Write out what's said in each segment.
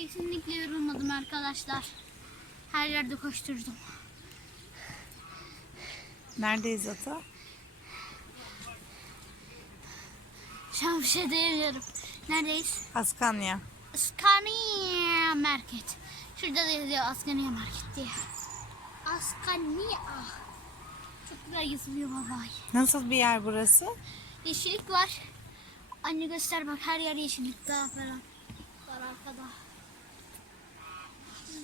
Kesinlikle yorulmadım arkadaşlar. Her yerde koşturdum. Neredeyiz ata? Şey diyemiyorum. Neredeyiz? Askanya. Askaniya Market. Şurada da yazıyor Askaniya Market diye. Askaniya. Çok güzel yazılıyor vallahi. Nasıl bir yer burası? Yeşillik var. Anne göster bak her yer yeşillik daha falan. Var arkada.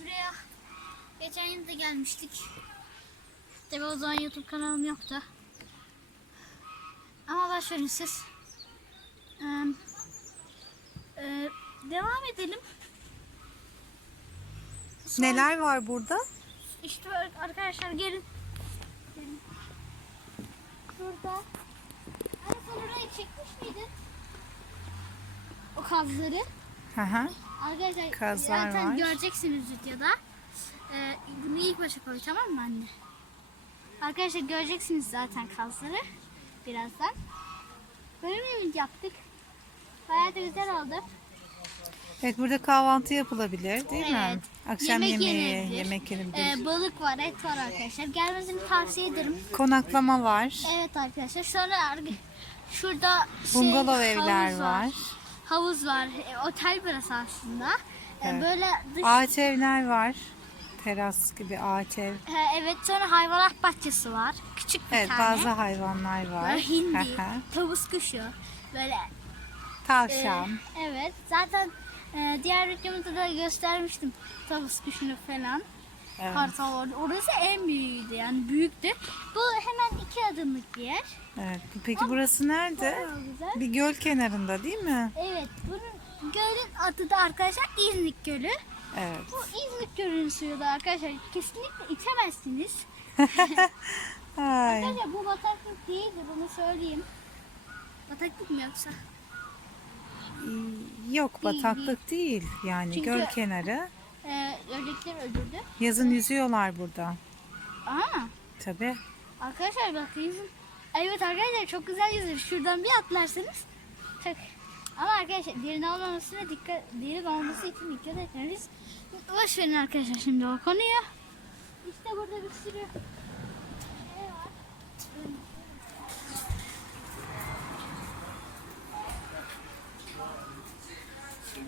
Buraya geçen yıl da gelmiştik. Tabi o zaman YouTube kanalım yoktu. Ama başlayın siz. Ee, e, devam edelim. Son- Neler var burada? İşte arkadaşlar gelin. Gelin. Şurada. Hani sen orayı çekmiş miydin? O kazları. Hı hı. Arkadaşlar Kazlar zaten var. göreceksiniz videoda. Ee, bunu ilk başa koy tamam mı anne? Arkadaşlar göreceksiniz zaten kazları birazdan. Böyle video yaptık. Bayağı da güzel oldu. Evet burada kahvaltı yapılabilir değil mi? Evet. Akşam Yemek yemeği, yenebilir. yemek yenebilir. Ee, balık var, et var arkadaşlar. Gelmesini tavsiye ederim. Konaklama var. Evet arkadaşlar. Sonra şurada şey, Bungalov evler havuz var. Havuz var. E, otel burası aslında. E, Evet. Böyle dış Ağaç evler var. Teras gibi ağaç ev. E, evet sonra hayvanat bahçesi var. Küçük bir Evet tane. bazı hayvanlar var. Böyle hindi, tavus kuşu. Böyle e, Tavşan. evet. Zaten e, diğer videomuzda da göstermiştim tavus kuşunu falan. Evet. Kartal orada. Orası en büyüğüydü yani büyüktü. Bu hemen iki adımlık bir yer. Evet. Peki burası nerede? Güzel. Bir göl kenarında değil mi? Evet, bunun gölün adı da arkadaşlar İznik Gölü. Evet. Bu İznik Gölü'nün suyu da arkadaşlar kesinlikle içemezsiniz. Arkadaşlar bu bataklık değildi bunu söyleyeyim. Bataklık mı yoksa? Yok Değil, bataklık değil. Yani Çünkü- göl kenarı. Ördekler öldürdü. Yazın yüzüyorlar burada. Aa, Tabii. arkadaşlar bak yüzün. Evet arkadaşlar çok güzel yüzür. Şuradan bir atlarsanız çok. Ama arkadaşlar derin olmamasına dikkat, derin olması için dikkat etmeliyiz. Boş verin arkadaşlar şimdi o konuyu. İşte burada bir sürü şey var. Kesin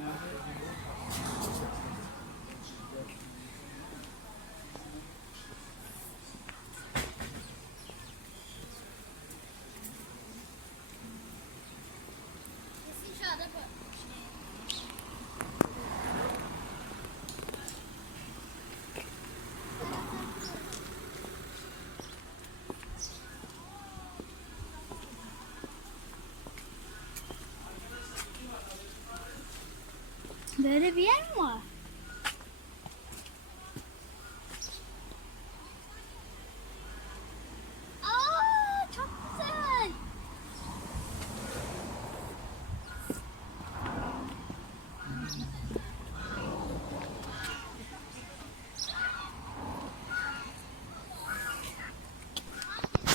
Böyle bir yer mi var? Aa, çok güzel.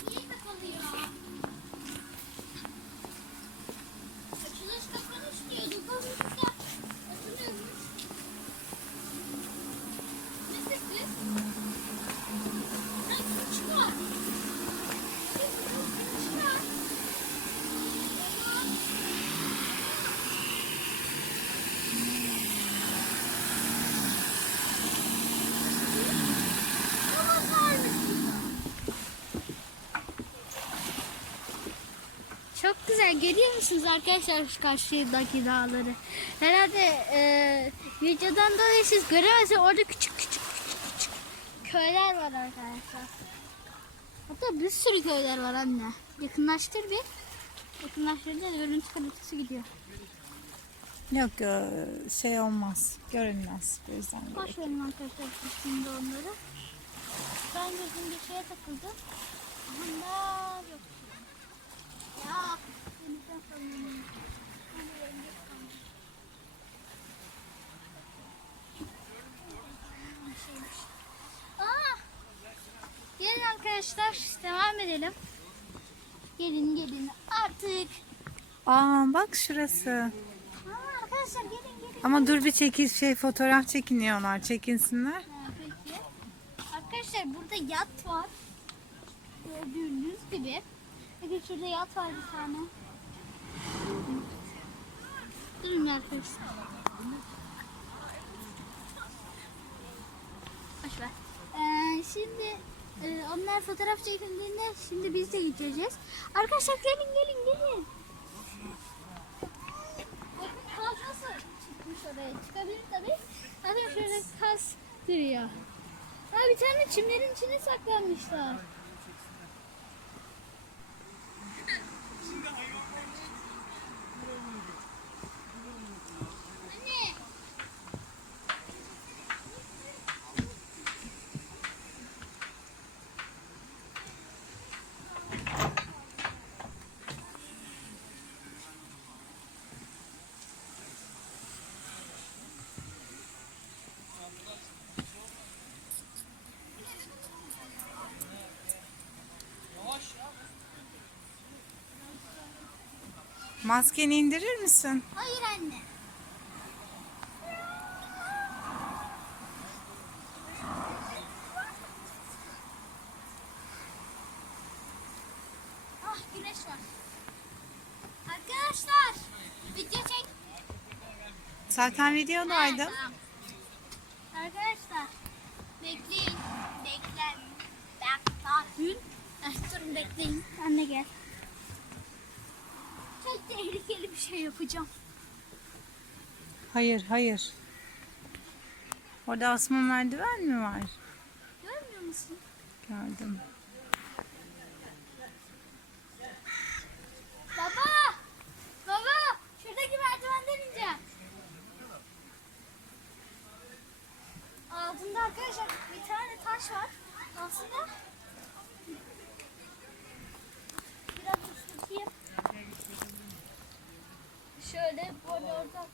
Niye kapalıyor? Açılış kapanış diyorduk. O müzikler açılıyormuş. Ne sesi? Ay kuş var. Ay kuş var. Ama sarmış. Çok güzel görüyor musunuz arkadaşlar şu karşıdaki dağları? Herhalde e, videodan dolayı siz göremezsiniz. Orada küçük küçük küçük küçük köyler var arkadaşlar. Hatta bir sürü köyler var anne. Yakınlaştır bir. Yakınlaştırınca da görüntü kalitesi gidiyor. Yok e, şey olmaz. Görünmez. Gerek Boş verin arkadaşlar şimdi onları. Ben gözüm bir şeye takıldı. Aha yok. Gelin arkadaşlar devam edelim. Gelin gelin artık. Aa bak şurası. Aa, arkadaşlar Arkadaşlar gelin gelin. Ama dur bir çekil şey fotoğraf çekiniyorlar. Çekinsinler. Ha, peki. Arkadaşlar burada yat var. Gördüğünüz gibi. Bakın şurada yat var bir tane. Durun arkadaşlar. Boş ver. Ee, şimdi e, onlar fotoğraf çekildiğinde şimdi biz de gideceğiz. Arkadaşlar gelin gelin gelin. Bakın kaz çıkmış oraya. Çıkabilir tabii. Zaten şöyle kaz duruyor. Ha bir tane çimlerin içine saklanmışlar. Anne. Maskeni indirir misin? Hayır anne. Ah güneş var. Arkadaşlar video çek. Zaten videodaydım. Ha, tamam. Arkadaşlar bekleyin. Beklen. Bekleyin. Ah, durun bekleyin. Anne gel. Çok tehlikeli bir şey yapacağım. Hayır hayır. Orada asma merdiven mi var? Görmüyor musun? Gördüm. Baba! Baba! Şuradaki merdivenden ineceğim. Altında arkadaşlar bir tane taş var. Aslında biraz ıslatayım. Şöyle böyle orada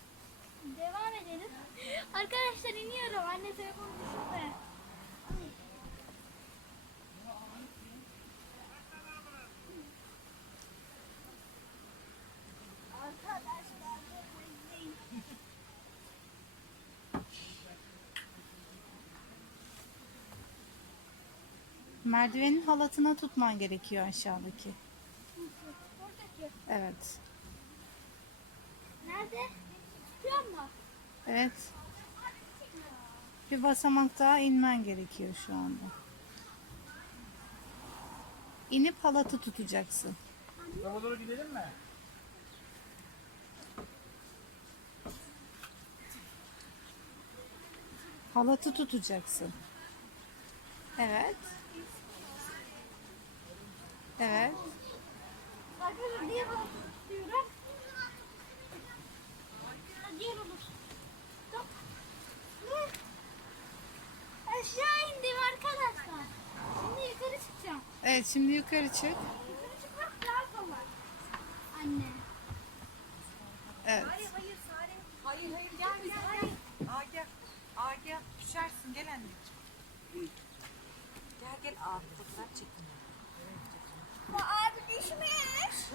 devam edelim. Arkadaşlar iniyorum. Anne telefonu düşürme. Arkadaşlar bekleyin. Merdivenin halatına tutman gerekiyor aşağıdaki. Buradaki. Evet. Nerede? Tutuyor mu? Evet. Bir basamak daha inmen gerekiyor şu anda. İnip halatı tutacaksın. Tarafa doğru gidelim mi? Halatı tutacaksın. Evet. Evet. Arkadaşlar diye bana tutuyorum. Diğer olur. Stop. Ne? Aşağı indim arkadaşlar. Şimdi yukarı çıkacağım. Evet şimdi yukarı çık. Yukarı çıkmak daha kolay. Anne. Evet. Hayır hayır gel gel gel. Aa gel. Aa gel. Düşersin gel anneciğim. Gel gel abi fotoğraf çekin. Anne bu abi düşmüş.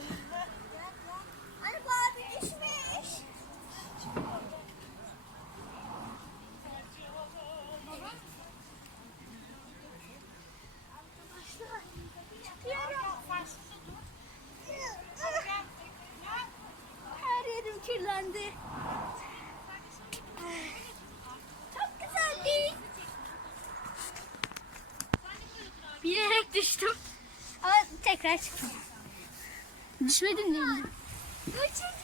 Arkadaşlar çıkıyorum. Her yerim kirlendi. Çok güzeldi. Bilerek düştüm. Ama tekrar çıktım. Düşmedim değil mi? Uçuyorlar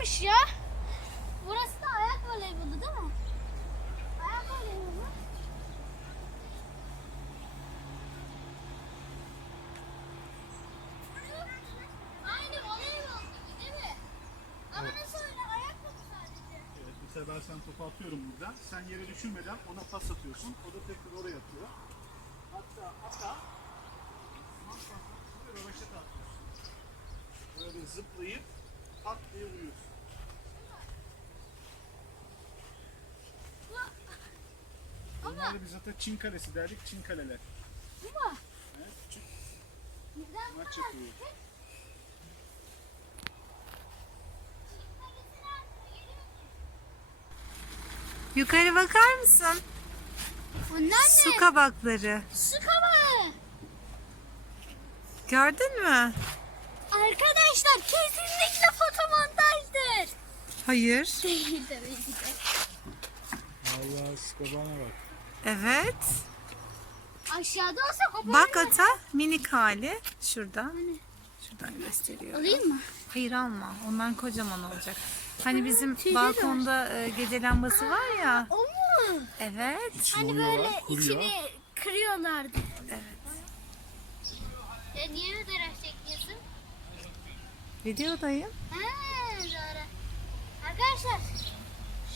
varmış ya. Burası da ayak voleybolu değil mi? Ayak voleybolu. Aynı voleybol gibi değil mi? Ama Evet. nasıl öyle ayak topu sadece? Evet, mesela ben sana topu atıyorum buradan. Sen yere düşünmeden ona pas atıyorsun. O da tekrar oraya atıyor. Hatta hatta röveşe atıyorsun. Böyle zıplayıp pat diye vuruyorsun. Bunları biz hatta Çin kalesi derdik. Çin kaleler. Ama Evet, küçük neden maç yapıyor. Yukarı bakar mısın? Bunlar ne? Su kabakları. Su kabağı. Gördün mü? Arkadaşlar kesinlikle fotomontajdır. Hayır. Değil tabii ki de. Allah skabana bak. Evet. Aşağıda olsa koparır. Bak ata minik hali. Şurada. Şuradan gösteriyor. Alayım mı? Hayır alma. Onlar kocaman olacak. Hani bizim tüyleri balkonda e, gece lambası var ya. O mu? Evet. Hani böyle kuruyor. içini kırıyorlardı. Evet. Ya niye fotoğraf çekiyorsun? Videodayım. Ha doğru. Arkadaşlar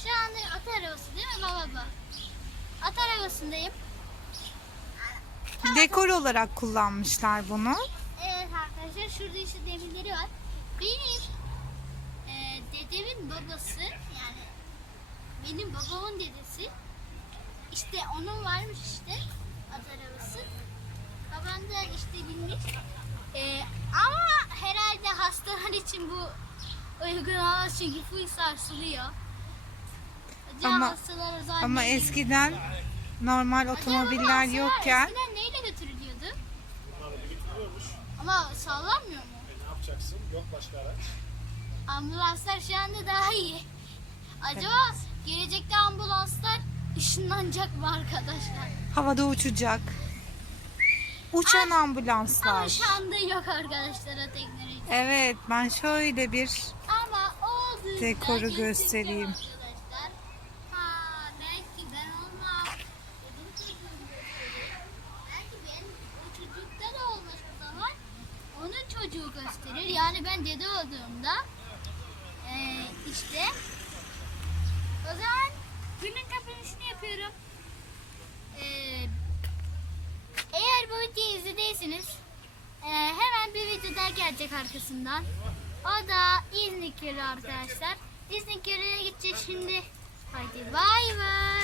şu anda at arabası değil mi baba bu? At arabasındayım. Dekor olarak kullanmışlar bunu. Evet arkadaşlar şurada işte demirleri var. Benim e, dedemin babası yani benim babamın dedesi işte onun varmış işte at arabası. Babam da işte binmiş. E, ama herhalde hastalar için bu uygun olmaz çünkü full sarsılıyor. Ama- Ama eskiden normal Acaba otomobiller hastalar yokken Eskiden neyle götürülüyordu? Bunlar da getiriyormuş. Ama sallanmıyor mu? E ne yapacaksın? Yok başka araç. Ambulanslar şu anda daha iyi. Acaba gelecekte ambulanslar ışınlanacak mı arkadaşlar? havada uçacak. Uçan Ama ambulanslar. şu anda yok arkadaşlar o teknoloji. Evet ben şöyle bir Ama Dekoru göstereyim. Arkadaşlar. Ha belki ben olmam. Benim çocuğum gösterir. Belki benim o çocukta da olmaz o zaman. Onun çocuğu gösterir. Yani ben dede olduğumda eee işte o zaman günün kapanışını yapıyorum. Eee eğer bu videoyu izlediyseniz e, hemen bir video daha gelecek arkasından. O da İznik Gölü arkadaşlar. İznik Gölü'ne gideceğiz şimdi. Hadi bay bay.